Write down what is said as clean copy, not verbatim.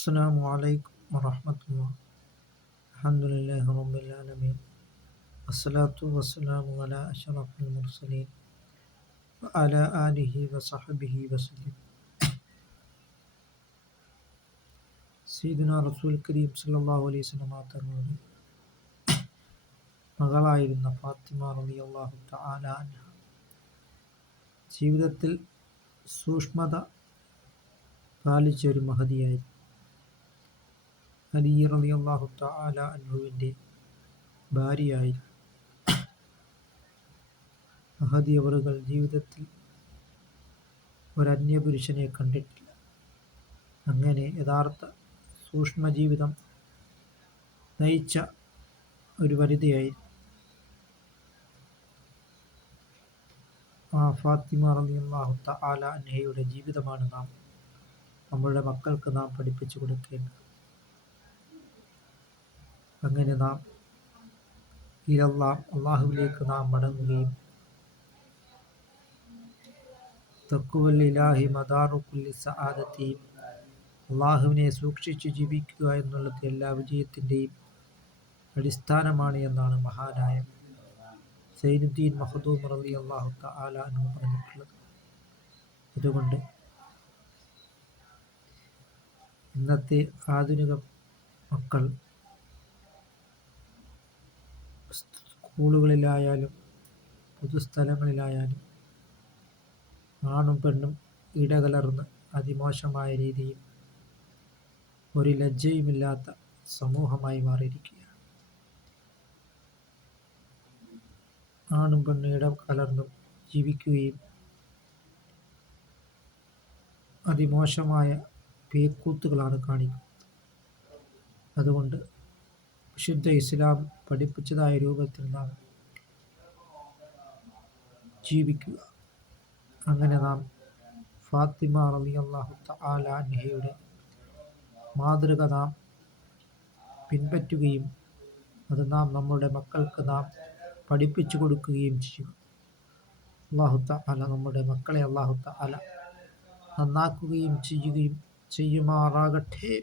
السلام عليكم ورحمة الله. الحمد لله رب العالمين، والصلاة والسلام على أشرف المرسلين وعلى آله وصحبه وسلم. സയ്യിദുനാ റസൂൽ കരീം സല്ലല്ലാഹു അലൈഹി വസല്ലം തങ്ങളുടെ മകളായിരുന്ന ഫാത്തിമ റളിയല്ലാഹു തആല അൻഹ ജീവിതത്തിൽ സൂക്ഷ്മത പാലിച്ച ഒരു മഹതിയായിരുന്നു. അലി റളിയല്ലാഹു തആല അൻഹുവിൻ്റെ ഭാര്യയായിരുന്നു. മഹദി അവറുകൾ ജീവിതത്തിൽ ഒരന്യപുരുഷനെ കണ്ടിട്ടില്ല. അങ്ങനെ യഥാർത്ഥ സൂക്ഷ്മ ജീവിതം നയിച്ച ഒരു വനിതയായിരുന്നു. ആ ഫാത്തിമ റളിയല്ലാഹു തആല അൻഹയുടെ ജീവിതമാണ് നമ്മളുടെ മക്കൾക്ക് നാം പഠിപ്പിച്ചു കൊടുക്കേണ്ടത്. അങ്ങനെ നാം അള്ളാഹുവിലേക്ക് നാം മടങ്ങുകയും തഖ്വൽ ഇലാഹി മദാറു കുല്ലി സആദത്തി, അള്ളാഹുവിനെ സൂക്ഷിച്ചു ജീവിക്കുക എന്നുള്ളത് എല്ലാ വിജയത്തിൻ്റെയും അടിസ്ഥാനമാണ് എന്നാണ് മഹാനായ സൈനുദ്ദീൻ മഖ്ദൂം റളിയല്ലാഹു തആല അൻഹു പറഞ്ഞിട്ടുള്ളത്. അതുകൊണ്ട് ഇന്നത്തെ ആധുനിക മക്കൾ സ്കൂളുകളിലായാലും പൊതുസ്ഥലങ്ങളിലായാലും ആണും പെണ്ണും ഇടകലർന്ന് അതിമോശമായ രീതിയിൽ ഒരു ലജ്ജയുമില്ലാത്ത സമൂഹമായി മാറിയിരിക്കുകയാണ്. ആണും പെണ്ണും ഇടകലർന്നും ജീവിക്കുകയും അതിമോശമായ പേക്കൂത്തുകളാണ് കാണിക്കുന്നത്. അതുകൊണ്ട് വിശുദ്ധ ഇസ്ലാം പഠിപ്പിച്ചതായ രൂപത്തിൽ നാം ജീവിക്കുക. അങ്ങനെ നാം ഫാത്തിമ റളിയല്ലാഹു തആല അൻഹയുടെ മാതൃക നാം പിൻപറ്റുകയും അത് നാം നമ്മുടെ മക്കൾക്ക് നാം പഠിപ്പിച്ചു കൊടുക്കുകയും ചെയ്യുക. അല്ലാഹു തആല നമ്മുടെ മക്കളെ അല്ലാഹു തആല നന്നാക്കുകയും ചെയ്യുമാറാകട്ടെ.